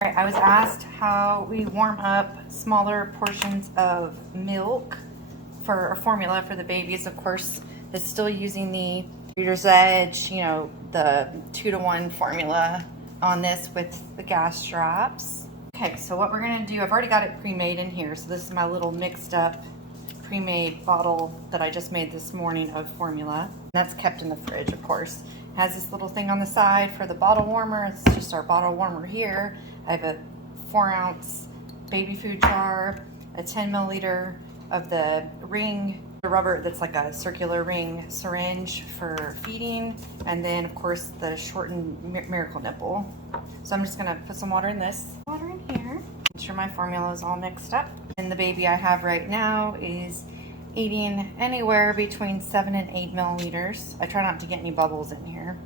All right, I was asked how we warm up smaller portions of milk for a formula for the babies. Of course, it's still using the Reader's Edge, you know, the 2-to-1 formula on this with the gas drops. Okay, so what we're gonna do, I've already got it pre-made in here. So this is my little mixed up pre-made bottle that I just made this morning of formula. That's kept in the fridge, of course. It has this little thing on the side for the bottle warmer. It's just our bottle warmer here. I have a 4-ounce baby food jar, a 10 milliliter of the ring, the rubber that's like a circular ring syringe for feeding, and then of course the shortened miracle nipple. So I'm just gonna put some water in this. Water in here. Make sure my formula is all mixed up. And the baby I have right now is eating anywhere between 7 and 8 milliliters. I try not to get any bubbles in here.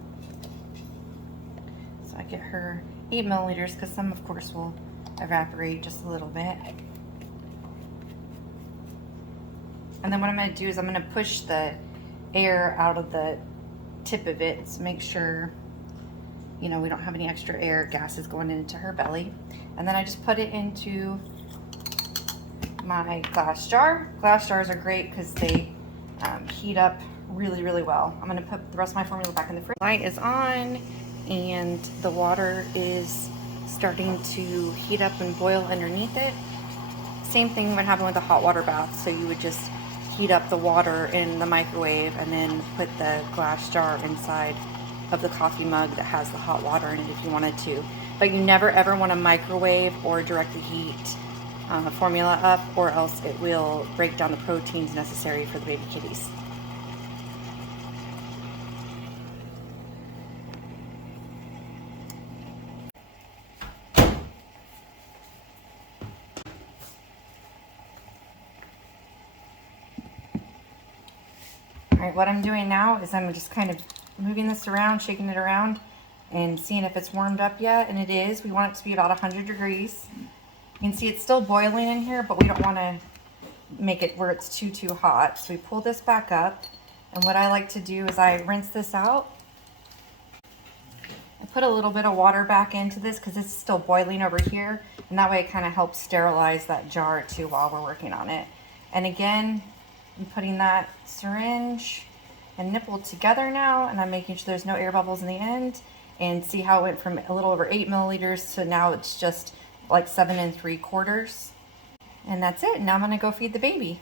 So I get her 8 milliliters because some of course will evaporate just a little bit. And then what I'm going to do is I'm going to push the air out of the tip of it to make sure, you know, we don't have any extra air gases going into her belly. And then I just put it into my glass jar. Glass jars are great because they heat up really, really well. I'm going to put the rest of my formula back in the fridge. Light is on and the water is starting to heat up and boil underneath it. Same thing would happen with a hot water bath. So you would just heat up the water in the microwave and then put the glass jar inside of the coffee mug that has the hot water in it if you wanted to. But you never ever want to microwave or directly heat formula up, or else it will break down the proteins necessary for the baby kitties. All right, what I'm doing now is I'm just kind of moving this around, shaking it around, and seeing if it's warmed up yet, and it is. We want it to be about 100 degrees. You can see it's still boiling in here, but we don't want to make it where it's too hot. So we pull this back up, and what I like to do is I rinse this out. I put a little bit of water back into this because it's still boiling over here, and that way it kind of helps sterilize that jar too while we're working on it. And again, I'm putting that syringe and nipple together now, and I'm making sure there's no air bubbles in the end, and see how it went from a little over 8 milliliters to now it's just like 7 3/4. And that's it. Now I'm gonna go feed the baby.